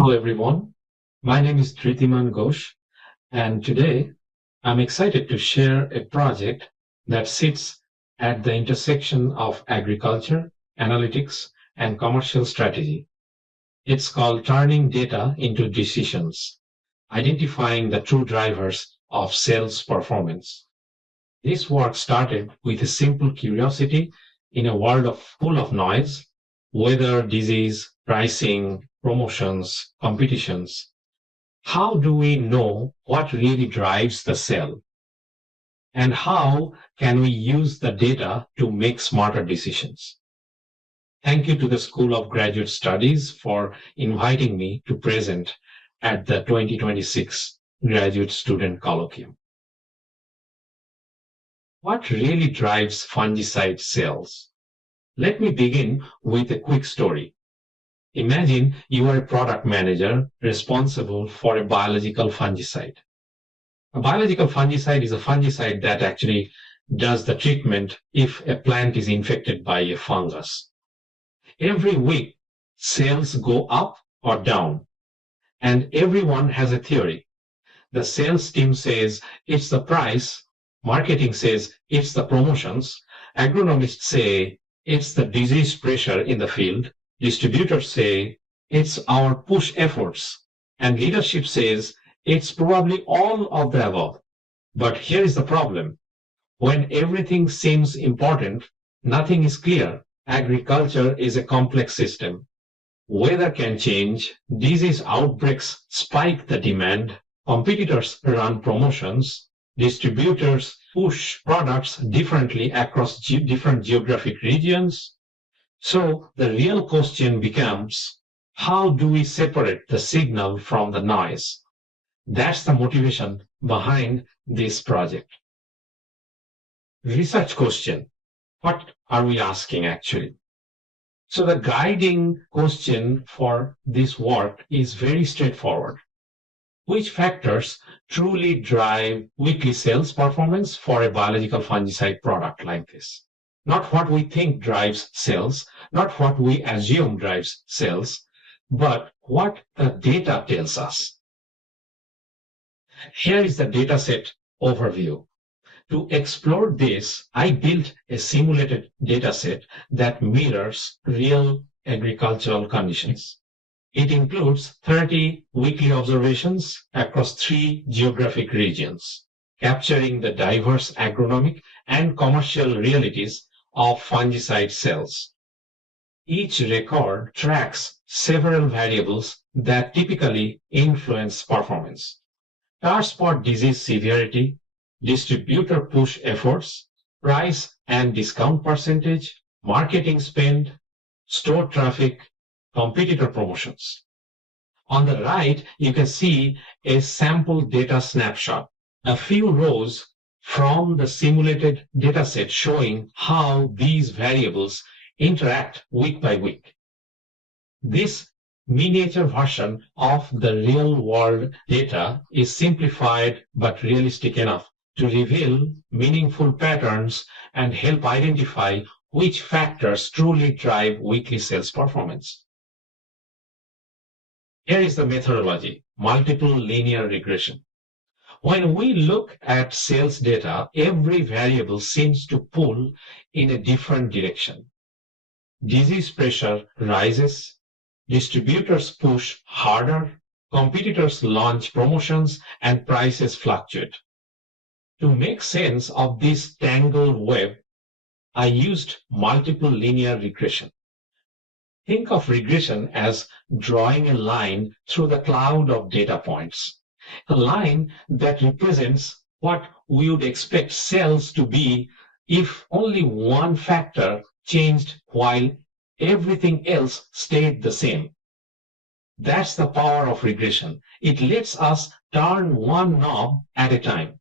Hello everyone, my name is Dhritiman Ghosh, and today I'm excited to share a project that sits at the intersection of agriculture, analytics, and commercial strategy. It's called Turning Data into Decisions, identifying the true drivers of sales performance. This work started with a simple curiosity in a world full of noise, weather, disease, pricing, promotions, competitions. How do we know what really drives the sale? And how can we use the data to make smarter decisions? Thank you to the School of Graduate Studies for inviting me to present at the 2026 Graduate Student Colloquium. What really drives fungicide sales? Let me begin with a quick story. Imagine you are a product manager responsible for a biological fungicide. A biological fungicide is a fungicide that actually does the treatment if a plant is infected by a fungus. Every week, sales go up or down, and everyone has a theory. The sales team says it's the price, marketing says it's the promotions, agronomists say it's the disease pressure in the field, distributors say it's our push efforts, and leadership says it's probably all of the above. But here is the problem. When everything seems important, nothing is clear. Agriculture is a complex system. Weather can change, disease outbreaks spike the demand, competitors run promotions, distributors push products differently across different geographic regions. So the real question becomes, how do we separate the signal from the noise? That's the motivation behind this project. Research question. What are we asking actually? So the guiding question for this work is very straightforward. Which factors truly drive weekly sales performance for a biological fungicide product like this? Not what we think drives sales, not what we assume drives sales, but what the data tells us. Here is the dataset overview. To explore this, I built a simulated dataset that mirrors real agricultural conditions. It includes 30 weekly observations across 3 geographic regions, capturing the diverse agronomic and commercial realities of fungicide sales. Each record tracks several variables that typically influence performance. Tar spot disease severity, distributor push efforts, price and discount percentage, marketing spend, store traffic, competitor promotions. On the right, you can see a sample data snapshot, a few rows from the simulated dataset showing how these variables interact week by week. This miniature version of the real-world data is simplified but realistic enough to reveal meaningful patterns and help identify which factors truly drive weekly sales performance. Here is the methodology, multiple linear regression. When we look at sales data, every variable seems to pull in a different direction. Disease pressure rises, distributors push harder, competitors launch promotions, and prices fluctuate. To make sense of this tangled web, I used multiple linear regression. Think of regression as drawing a line through the cloud of data points, a line that represents what we would expect sales to be if only one factor changed while everything else stayed the same. That's the power of regression. It lets us turn one knob at a time.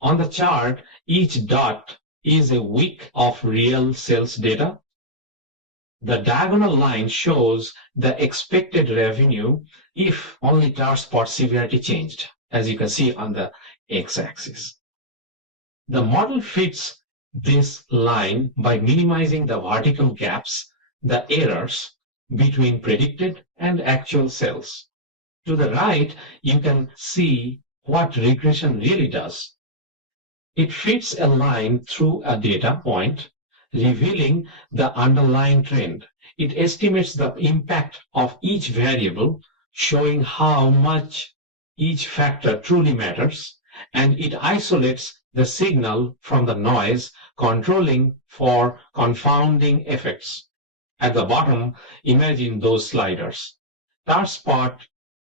On the chart, each dot is a week of real sales data. The diagonal line shows the expected revenue if only tar spot severity changed, as you can see on the x-axis. The model fits this line by minimizing the vertical gaps, the errors, between predicted and actual sales. To the right, you can see what regression really does. It fits a line through a data point, revealing the underlying trend. It estimates the impact of each variable, showing how much each factor truly matters, and it isolates the signal from the noise, controlling for confounding effects. At the bottom, imagine those sliders. Start spot,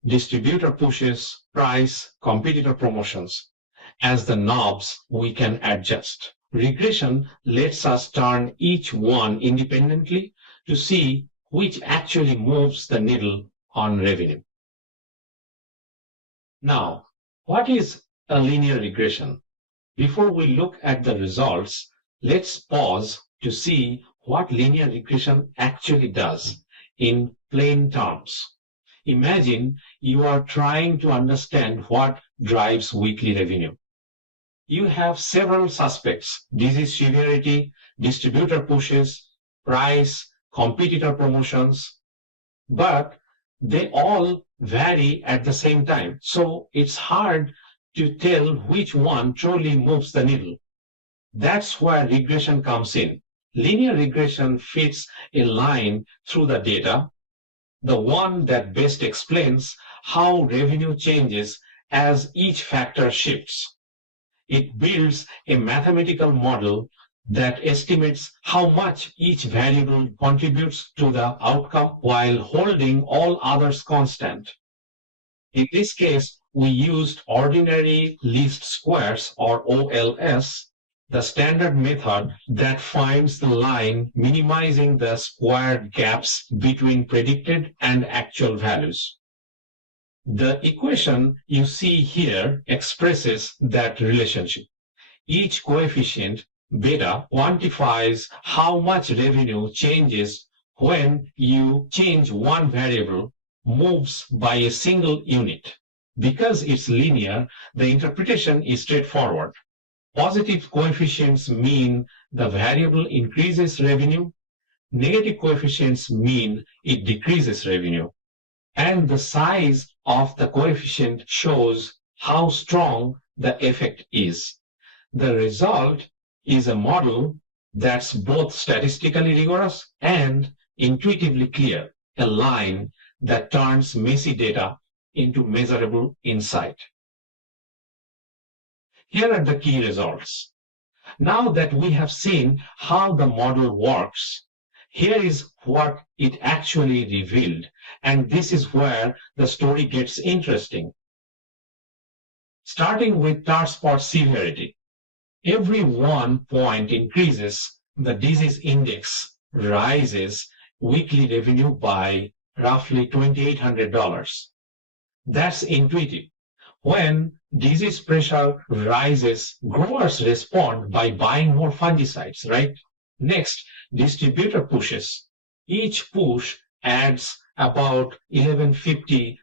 distributor pushes, price, competitor promotions. As the knobs, we can adjust. Regression lets us turn each one independently to see which actually moves the needle on revenue. Now, what is a linear regression? Before we look at the results, let's pause to see what linear regression actually does in plain terms. Imagine you are trying to understand what drives weekly revenue. You have several suspects: disease severity, distributor pushes, price, competitor promotions, but they all vary at the same time. So it's hard to tell which one truly moves the needle. That's where regression comes in. Linear regression fits a line through the data, the one that best explains how revenue changes as each factor shifts. It builds a mathematical model that estimates how much each variable contributes to the outcome while holding all others constant. In this case, we used ordinary least squares, or OLS, the standard method that finds the line minimizing the squared gaps between predicted and actual values. The equation you see here expresses that relationship. Each coefficient, beta, quantifies how much revenue changes when you change one variable, moves by a single unit. Because it's linear, the interpretation is straightforward. Positive coefficients mean the variable increases revenue. Negative coefficients mean it decreases revenue. And the size of the coefficient shows how strong the effect is. The result is a model that's both statistically rigorous and intuitively clear, a line that turns messy data into measurable insight. Here are the key results. Now that we have seen how the model works, here is what it actually revealed, and this is where the story gets interesting. Starting with tar spot severity. Every 1 point increases the disease index rises weekly revenue by roughly $2,800. That's intuitive. When disease pressure rises, growers respond by buying more fungicides, right? Next, distributor pushes. Each push adds about $1,150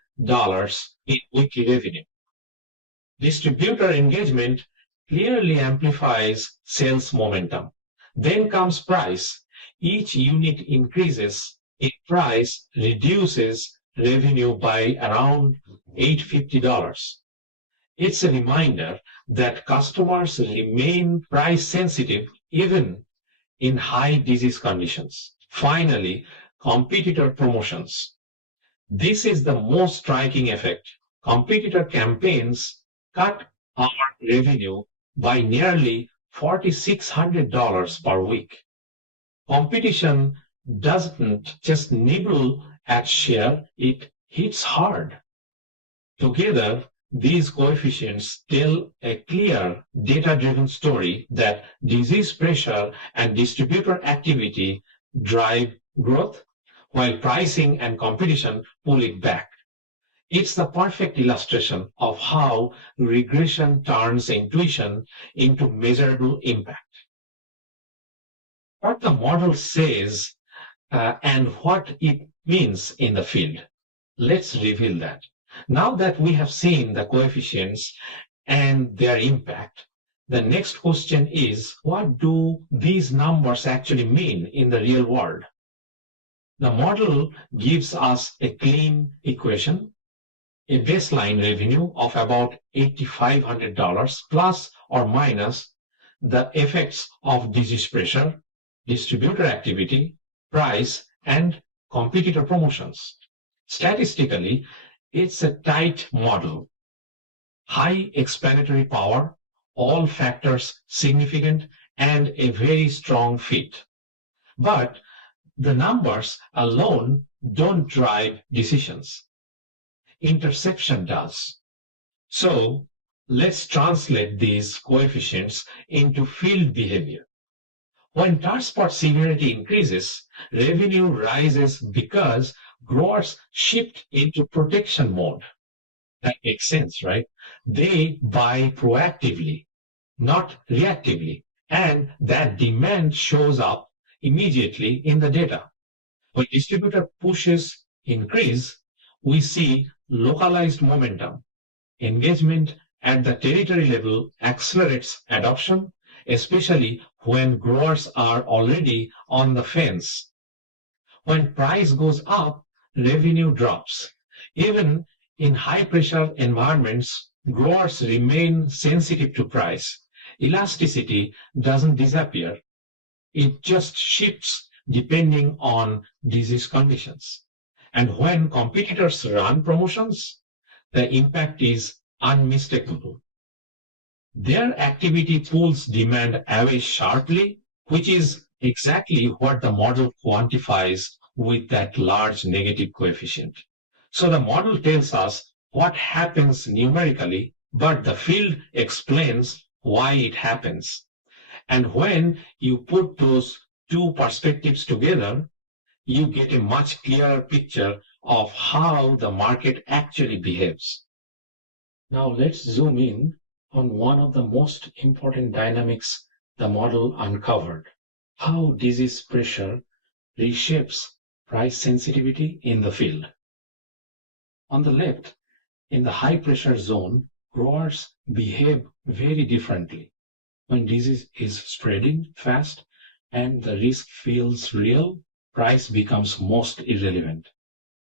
in weekly revenue. Distributor engagement clearly amplifies sales momentum. Then comes price. Each unit increases in price reduces revenue by around $850. It's a reminder that customers remain price sensitive even in high disease conditions. Finally, competitor promotions. This is the most striking effect. Competitor campaigns cut our revenue by nearly $4,600 per week. Competition doesn't just nibble at share, it hits hard. Together, these coefficients tell a clear data-driven story that disease pressure and distributor activity drive growth, while pricing and competition pull it back. It's the perfect illustration of how regression turns intuition into measurable impact. What the model says and what it means in the field. Let's reveal that. Now that we have seen the coefficients and their impact, the next question is, what do these numbers actually mean in the real world? The model gives us a clean equation, a baseline revenue of about $8,500 plus or minus the effects of disease pressure, distributor activity, price, and competitor promotions. Statistically, it's a tight model, high explanatory power, all factors significant, and a very strong fit. But the numbers alone don't drive decisions. Interception does. So let's translate these coefficients into field behavior. When tar spot severity increases, revenue rises because growers shift into protection mode. That makes sense, right? They buy proactively, not reactively, and that demand shows up immediately in the data. When distributor pushes increase, we see localized momentum. Engagement at the territory level accelerates adoption, especially when growers are already on the fence. When price goes up, revenue drops. Even in high pressure environments, growers remain sensitive to price. Elasticity doesn't disappear. It just shifts depending on disease conditions. And when competitors run promotions, the impact is unmistakable. Their activity pulls demand away sharply, which is exactly what the model quantifies with that large negative coefficient. So the model tells us what happens numerically, but the field explains why it happens. And when you put those two perspectives together, you get a much clearer picture of how the market actually behaves. Now let's zoom in on one of the most important dynamics the model uncovered, how disease pressure reshapes price sensitivity in the field. On the left, in the high pressure zone, growers behave very differently. When disease is spreading fast and the risk feels real, price becomes most irrelevant.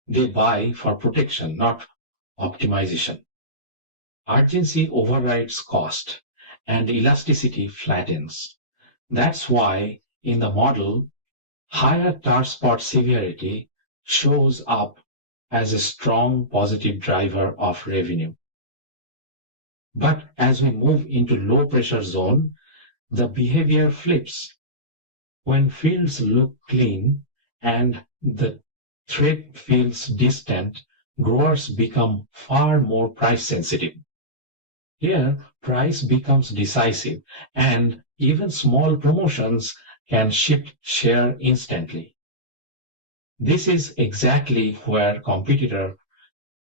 They buy for protection, not optimization. Urgency overrides cost, and elasticity flattens. That's why in the model, higher tar spot severity shows up as a strong positive driver of revenue. But as we move into low pressure zone, the behavior flips. When fields look clean and the threat feels distant, growers become far more price sensitive. Here, price becomes decisive, and even small promotions can shift share instantly. This is exactly where competitor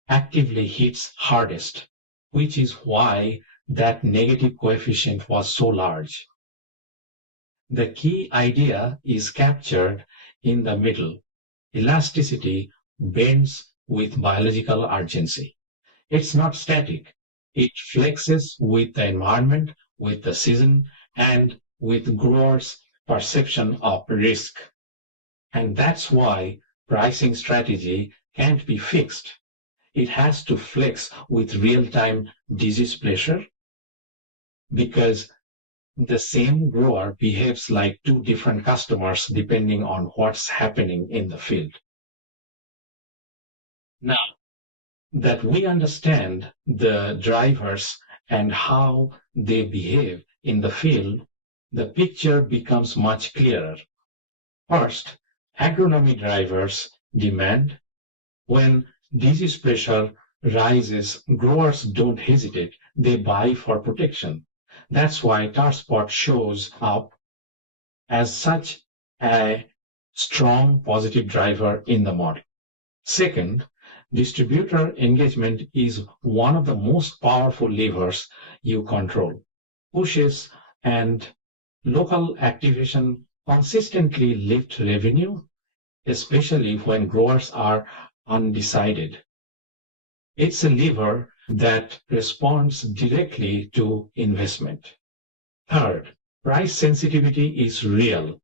actively hits hardest, which is why that negative coefficient was so large. The key idea is captured in the middle. Elasticity bends with biological urgency. It's not static. It flexes with the environment, with the season, and with growers' perception of risk. And that's why pricing strategy can't be fixed. It has to flex with real-time disease pressure because the same grower behaves like two different customers depending on what's happening in the field. Now that we understand the drivers and how they behave in the field, the picture becomes much clearer. First, agronomy drivers demand. When disease pressure rises, growers don't hesitate. They buy for protection. That's why tar spot shows up as such a strong positive driver in the model. Second, distributor engagement is one of the most powerful levers you control. Pushes and local activation consistently lift revenue, especially when growers are undecided. It's a lever that responds directly to investment. Third, price sensitivity is real.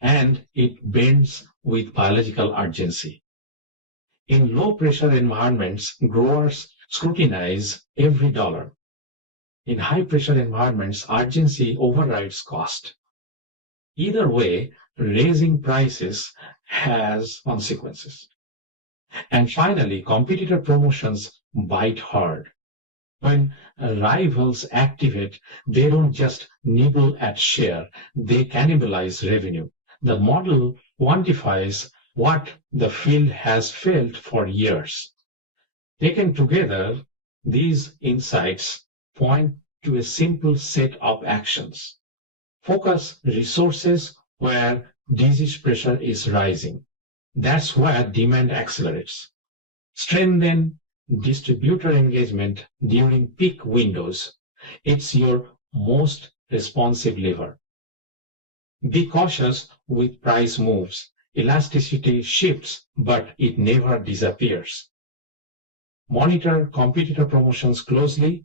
and it bends with biological urgency. In low-pressure environments, growers scrutinize every dollar. In high-pressure environments, urgency overrides cost. Either way, raising prices has consequences. And finally, competitor promotions bite hard. When rivals activate, they don't just nibble at share, they cannibalize revenue. The model quantifies what the field has felt for years. Taken together, these insights point to a simple set of actions. Focus resources where disease pressure is rising. That's where demand accelerates. Strengthen distributor engagement during peak windows. It's your most responsive lever. Be cautious with price moves. Elasticity shifts, but it never disappears. Monitor competitor promotions closely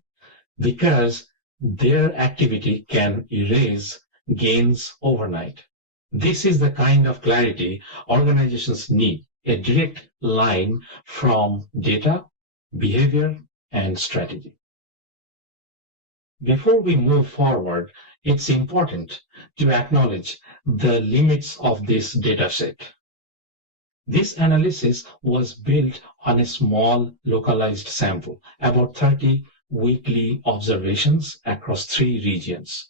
because their activity can erase gains overnight. This is the kind of clarity organizations need, a direct line from data, behavior, and strategy. Before we move forward, it's important to acknowledge the limits of this data set. This analysis was built on a small localized sample, about 30 weekly observations across 3 regions.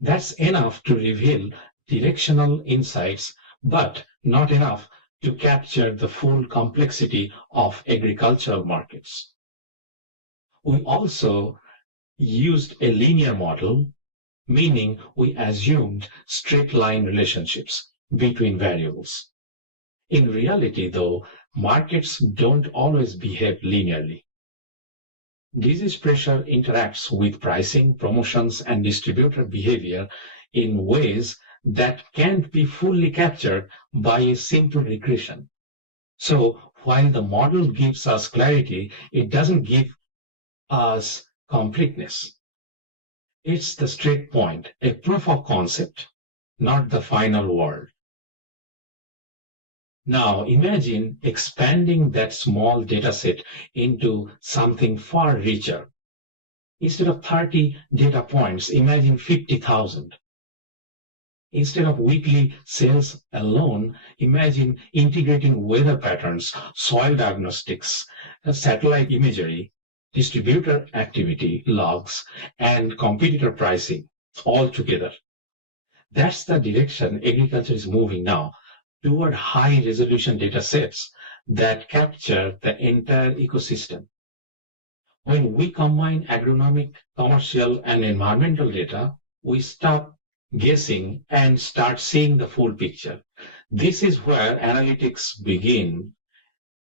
That's enough to reveal directional insights, but not enough to capture the full complexity of agricultural markets. We also used a linear model, meaning we assumed straight line relationships between variables. In reality, though, markets don't always behave linearly. Disease pressure interacts with pricing, promotions, and distributor behavior in ways that can't be fully captured by a simple regression. So, while the model gives us clarity, it doesn't give us completeness. It's the straight point, a proof of concept, not the final word. Now imagine expanding that small data set into something far richer. Instead of 30 data points, imagine 50,000. Instead of weekly sales alone, imagine integrating weather patterns, soil diagnostics, satellite imagery, distributor activity logs, and competitor pricing all together. That's the direction agriculture is moving now, toward high-resolution data sets that capture the entire ecosystem. When we combine agronomic, commercial, and environmental data, we stop guessing and start seeing the full picture. This is where analytics begin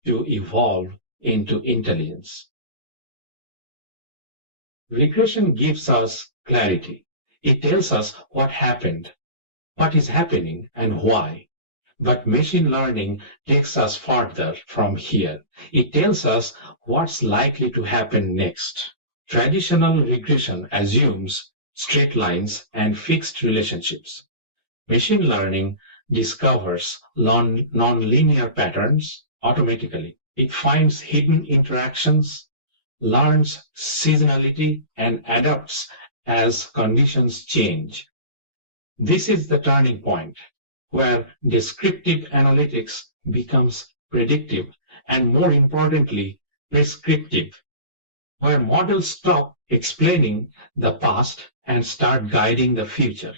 to evolve into intelligence. Regression gives us clarity. It tells us what happened, what is happening, and why. But machine learning takes us further from here. It tells us what's likely to happen next. Traditional regression assumes straight lines and fixed relationships. Machine learning discovers nonlinear patterns automatically. It finds hidden interactions, learns seasonality, and adapts as conditions change. This is the turning point where descriptive analytics becomes predictive and, more importantly, prescriptive, where models stop explaining the past and start guiding the future.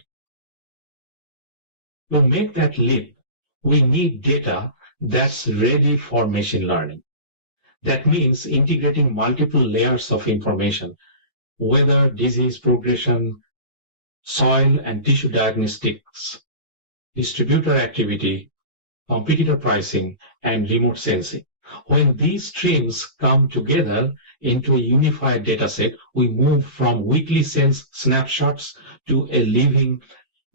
To make that leap, we need data that's ready for machine learning. That means integrating multiple layers of information, weather, disease progression, soil and tissue diagnostics, distributor activity, competitor pricing, and remote sensing. When these streams come together into a unified dataset, we move from weekly sales snapshots to a living,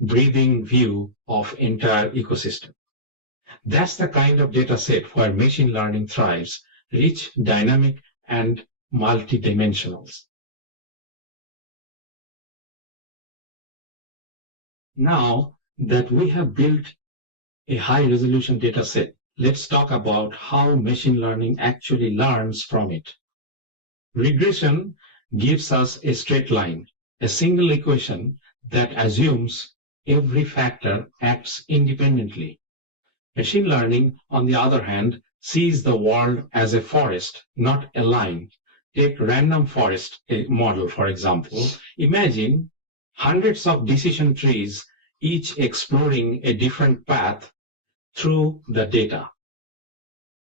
breathing view of entire ecosystem. That's the kind of dataset where machine learning thrives, rich, dynamic, and multidimensional. Now, that we have built a high-resolution data set, let's talk about how machine learning actually learns from it. Regression gives us a straight line, a single equation that assumes every factor acts independently. Machine learning, on the other hand, sees the world as a forest, not a line. Take random forest model, for example. Imagine hundreds of decision trees, each exploring a different path through the data.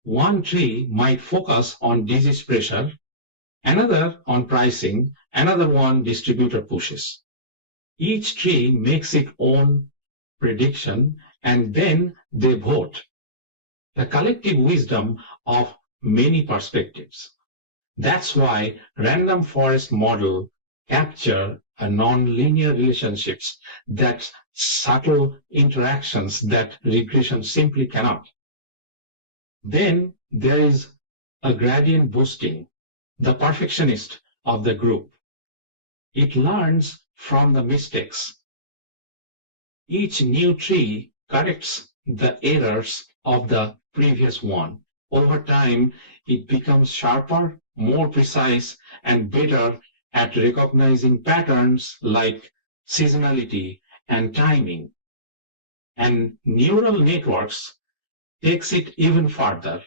One tree might focus on disease pressure, another on pricing, another one distributor pushes. Each tree makes its own prediction and then they vote. The collective wisdom of many perspectives. That's why random forest model capture a non-linear relationships, that subtle interactions that regression simply cannot. Then there is a gradient boosting, the perfectionist of the group. It learns from the mistakes. Each new tree corrects the errors of the previous one. Over time, it becomes sharper, more precise, and better at recognizing patterns like seasonality and timing. And neural networks takes it even further.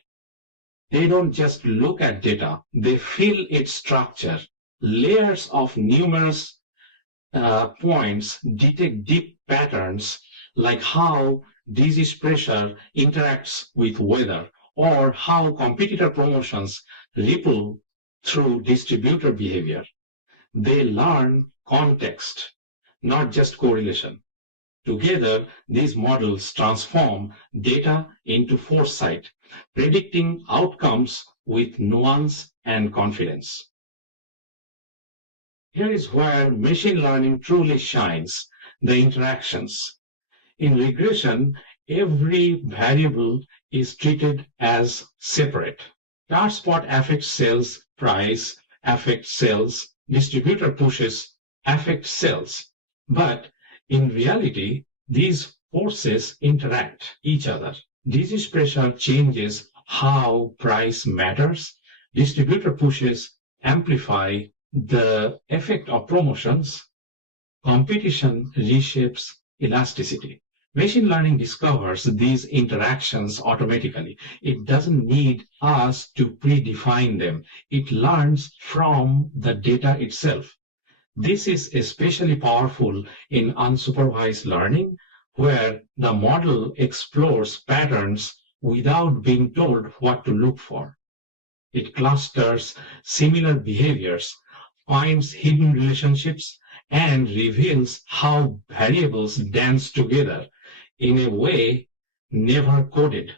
They don't just look at data, they feel its structure. Layers of numerous points detect deep patterns like how disease pressure interacts with weather or how competitor promotions ripple through distributor behavior. They learn context, not just correlation. Together, these models transform data into foresight, predicting outcomes with nuance and confidence. Here is where machine learning truly shines, the interactions. In regression, every variable is treated as separate. Star spot affects sales, price affects sales, distributor pushes affect sales. But in reality, these forces interact each other. Disease pressure changes how price matters. Distributor pushes amplify the effect of promotions. Competition reshapes elasticity. Machine learning discovers these interactions automatically. It doesn't need us to predefine them. It learns from the data itself. This is especially powerful in unsupervised learning, where the model explores patterns without being told what to look for. It clusters similar behaviors, finds hidden relationships, and reveals how variables dance together in a way never coded.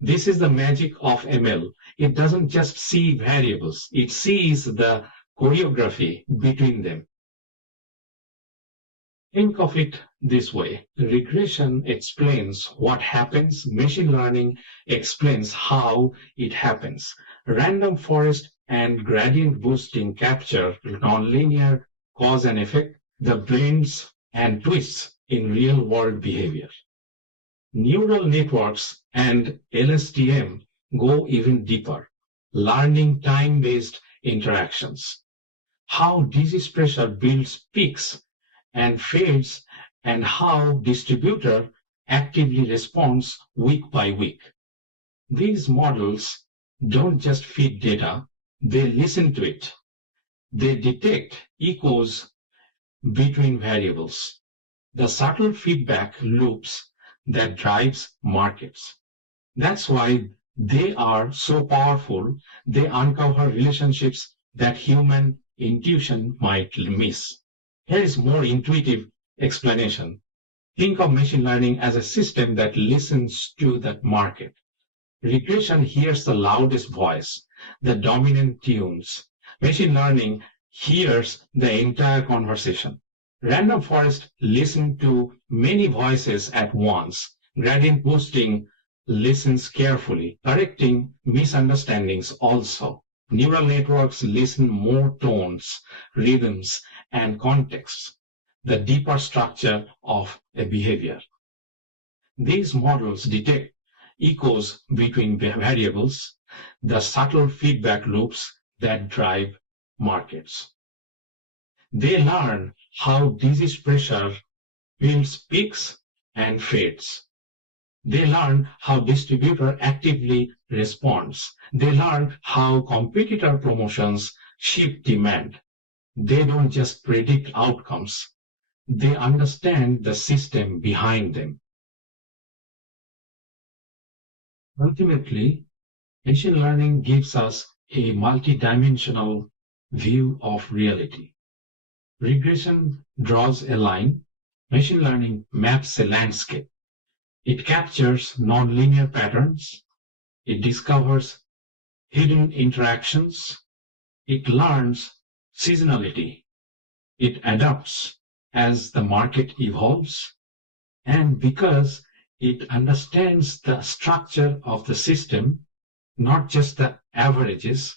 This is the magic of ML. It doesn't just see variables, it sees the choreography between them. Think of it this way. Regression explains what happens. Machine learning explains how it happens. Random forest and gradient boosting capture nonlinear cause and effect, the bends and twists in real-world behavior. Neural networks and LSTM go even deeper, learning time-based interactions. How disease pressure builds peaks and fades, and how distributor actively responds week by week. These models don't just feed data, they listen to it. They detect echoes between variables, the subtle feedback loops that drives markets. That's why they are so powerful. They uncover relationships that human intuition might miss. Here is more intuitive explanation. Think of machine learning as a system that listens to the market. Regression hears the loudest voice, the dominant tunes. Machine learning hears the entire conversation. Random forest listen to many voices at once. Gradient boosting listens carefully, correcting misunderstandings also. Neural networks listen more tones, rhythms, and contexts. the deeper structure of a behavior. These models detect echoes between variables, the subtle feedback loops that drive markets. They learn how disease pressure builds peaks and fades. They learn how distributor actively responds. They learn how competitor promotions shift demand. They don't just predict outcomes. They understand the system behind them. Ultimately, machine learning gives us a multidimensional view of reality. Regression draws a line. Machine learning maps a landscape. It captures nonlinear patterns. It discovers hidden interactions. It learns seasonality. It adapts as the market evolves. And because it understands the structure of the system, not just the averages,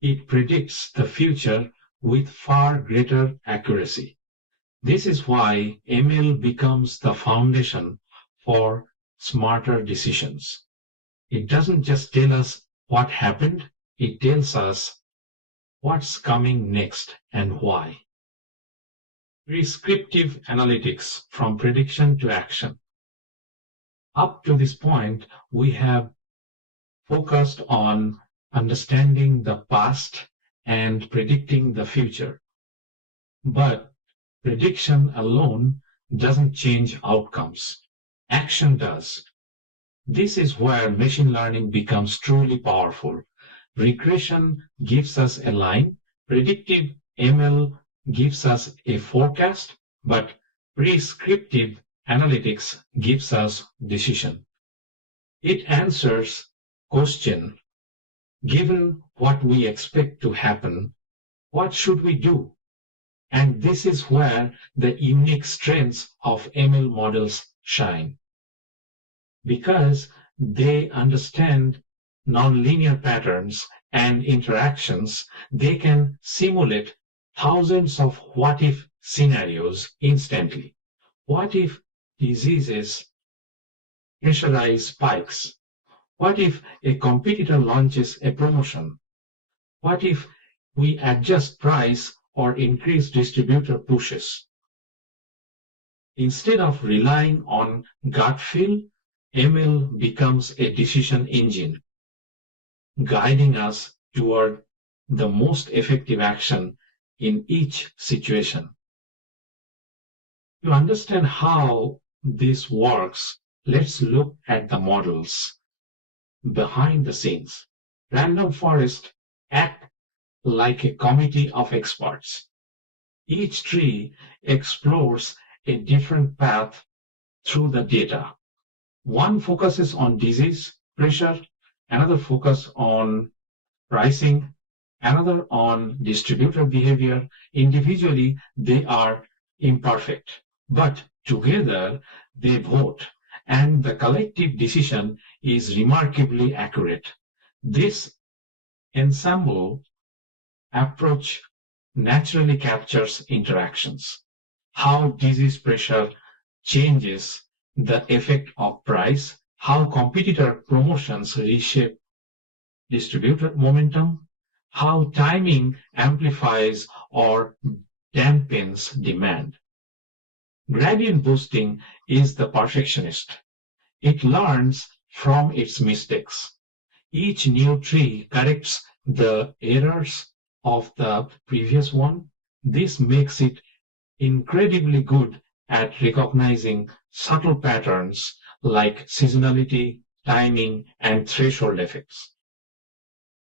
it predicts the future with far greater accuracy. This is why ML becomes the foundation for smarter decisions. It doesn't just tell us what happened, it tells us what's coming next and why. Prescriptive analytics from prediction to action. Up to this point, we have focused on understanding the past and predicting the future. But prediction alone doesn't change outcomes. Action does. This is where machine learning becomes truly powerful. Regression gives us a line, predictive ML gives us a forecast, but prescriptive analytics gives us decision. It answers question, given what we expect to happen, what should we do? And this is where the unique strengths of ML models shine. Because they understand nonlinear patterns and interactions, they can simulate thousands of what-if scenarios instantly. What if diseases pressurize spikes? What if a competitor launches a promotion? What if we adjust price or increase distributor pushes? Instead of relying on gut feel, ML becomes a decision engine, guiding us toward the most effective action in each situation. To understand how this works, let's look at the models behind the scenes. Random forests act like a committee of experts. Each tree explores a different path through the data. One focuses on disease pressure, another focus on pricing, another on distributor behavior. Individually, they are imperfect, but together they vote, and the collective decision is remarkably accurate. This ensemble approach naturally captures interactions, how disease pressure changes the effect of price, how competitor promotions reshape distributor momentum, how timing amplifies or dampens demand. Gradient boosting is the perfectionist. It learns from its mistakes. Each new tree corrects the errors of the previous one. This makes it incredibly good at recognizing subtle patterns like seasonality, timing, and threshold effects.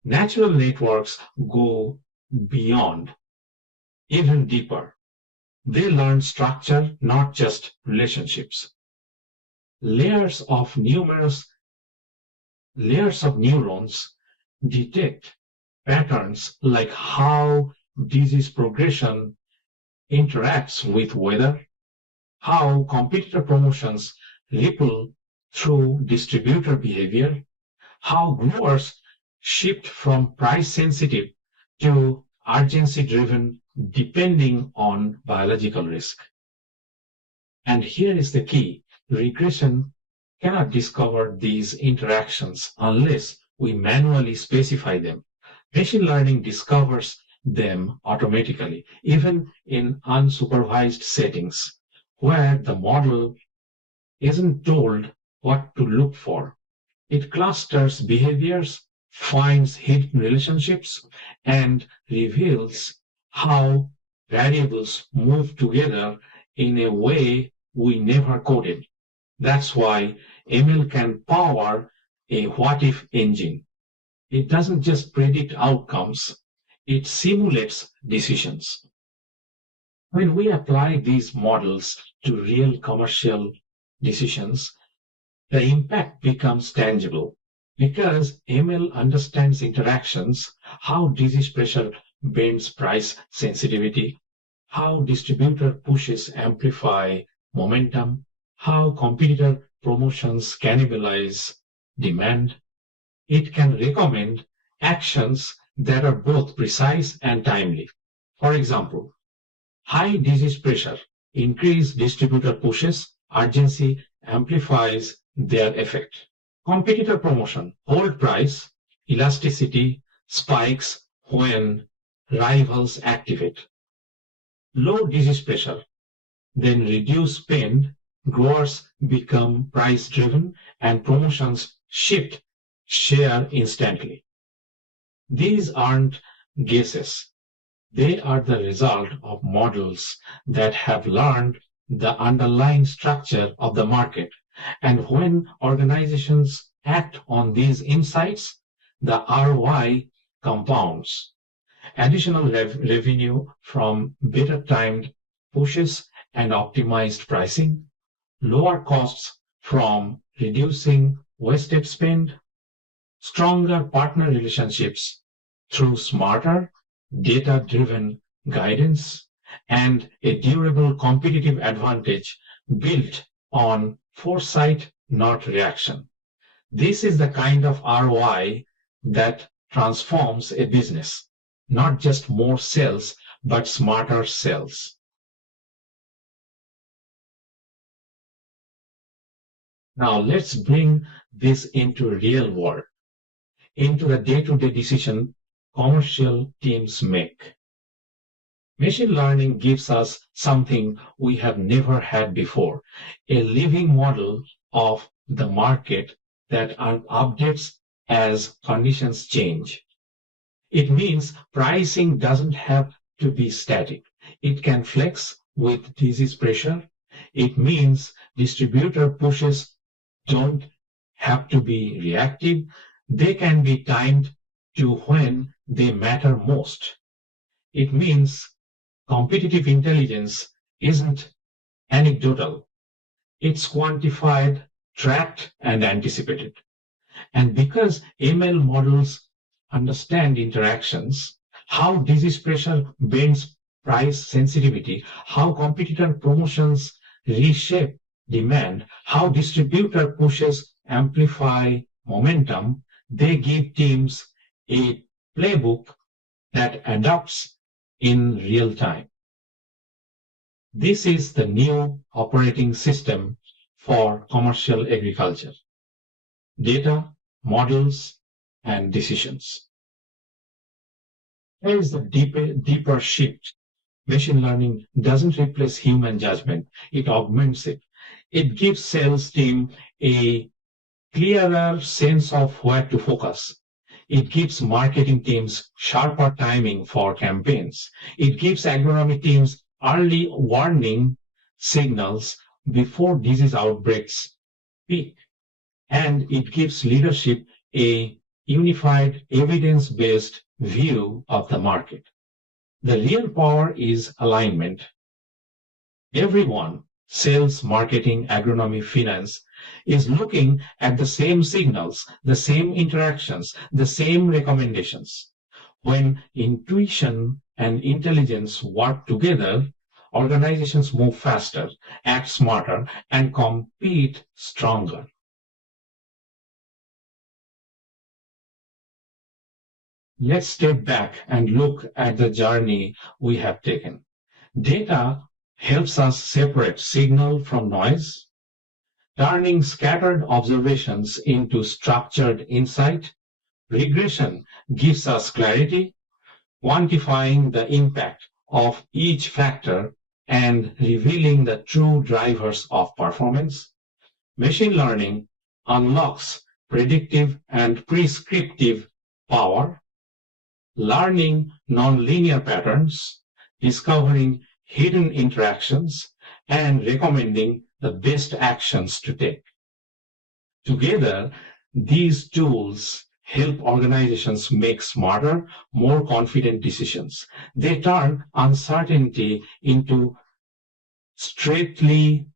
Natural networks go beyond, even deeper. They learn structure, not just relationships. Layers of neurons detect patterns like how disease progression interacts with weather, how competitor promotions ripple through distributor behavior, how growers shift from price sensitive to urgency driven depending on biological risk. And here is the key. Regression cannot discover these interactions unless we manually specify them. Machine learning discovers them automatically, even in unsupervised settings, where the model isn't told what to look for. It clusters behaviors, finds hidden relationships, and reveals how variables move together in a way we never coded. That's why ML can power a what if engine. It doesn't just predict outcomes, it simulates decisions. When we apply these models to real commercial decisions, the impact becomes tangible because ML understands interactions, how disease pressure bends price sensitivity, how distributor pushes amplify momentum, how competitor promotions cannibalize demand. It can recommend actions that are both precise and timely. For example, high disease pressure, increased distributor pushes, urgency amplifies their effect. Competitor promotion, hold price, elasticity spikes when rivals activate. Low disease pressure, then reduce spend, growers become price driven and promotions shift share instantly. These aren't guesses. They are the result of models that have learned the underlying structure of the market. And when organizations act on these insights, the ROI compounds. Additional revenue from better timed pushes and optimized pricing, lower costs from reducing wasted spend, stronger partner relationships through smarter, data-driven guidance, and a durable competitive advantage built on foresight, not reaction. This is the kind of ROI that transforms a business, not just more sales, but smarter sales. Now let's bring this into real world, into the day-to-day decision commercial teams make. Machine learning gives us something we have never had before, a living model of the market that updates as conditions change. It means pricing doesn't have to be static. It can flex with disease pressure. It means distributor pushes don't have to be reactive. They can be timed to when they matter most. It means competitive intelligence isn't anecdotal. It's quantified, tracked, and anticipated. And because ML models understand interactions, how disease pressure bends price sensitivity, how competitor promotions reshape demand, how distributor pushes amplify momentum, they give teams a playbook that adapts in real time. This is the new operating system for commercial agriculture. Data, models, and decisions. There is the deeper shift. Machine learning doesn't replace human judgment, it augments it. It gives sales team a clearer sense of where to focus. It gives marketing teams sharper timing for campaigns. It gives agronomy teams early warning signals before disease outbreaks peak. And it gives leadership a unified, evidence-based view of the market. The real power is alignment. Everyone, sales, marketing, agronomy, finance, is looking at the same signals, the same interactions, the same recommendations. When intuition and intelligence work together, organizations move faster, act smarter, and compete stronger. Let's step back and look at the journey we have taken. Data helps us separate signal from noise, turning scattered observations into structured insight. Regression gives us clarity, quantifying the impact of each factor and revealing the true drivers of performance. Machine learning unlocks predictive and prescriptive power, learning nonlinear patterns, discovering hidden interactions, and recommending the best actions to take. Together, these tools help organizations make smarter, more confident decisions. They turn uncertainty into straightly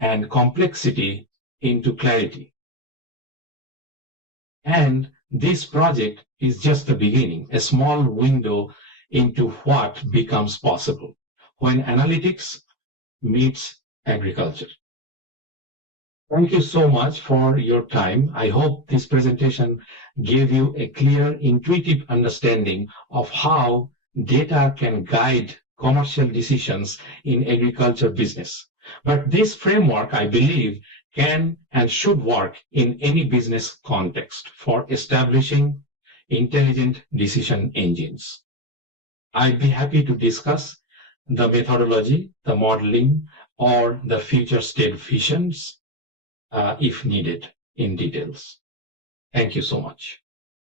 and complexity into clarity. And this project is just the beginning, a small window into what becomes possible when analytics meets agriculture. Thank you so much for your time. I hope this presentation gave you a clear, intuitive understanding of how data can guide commercial decisions in agriculture business. But this framework, I believe, can and should work in any business context for establishing intelligent decision engines. I'd be happy to discuss the methodology, the modeling, or the future state visions if needed in details. Thank you so much.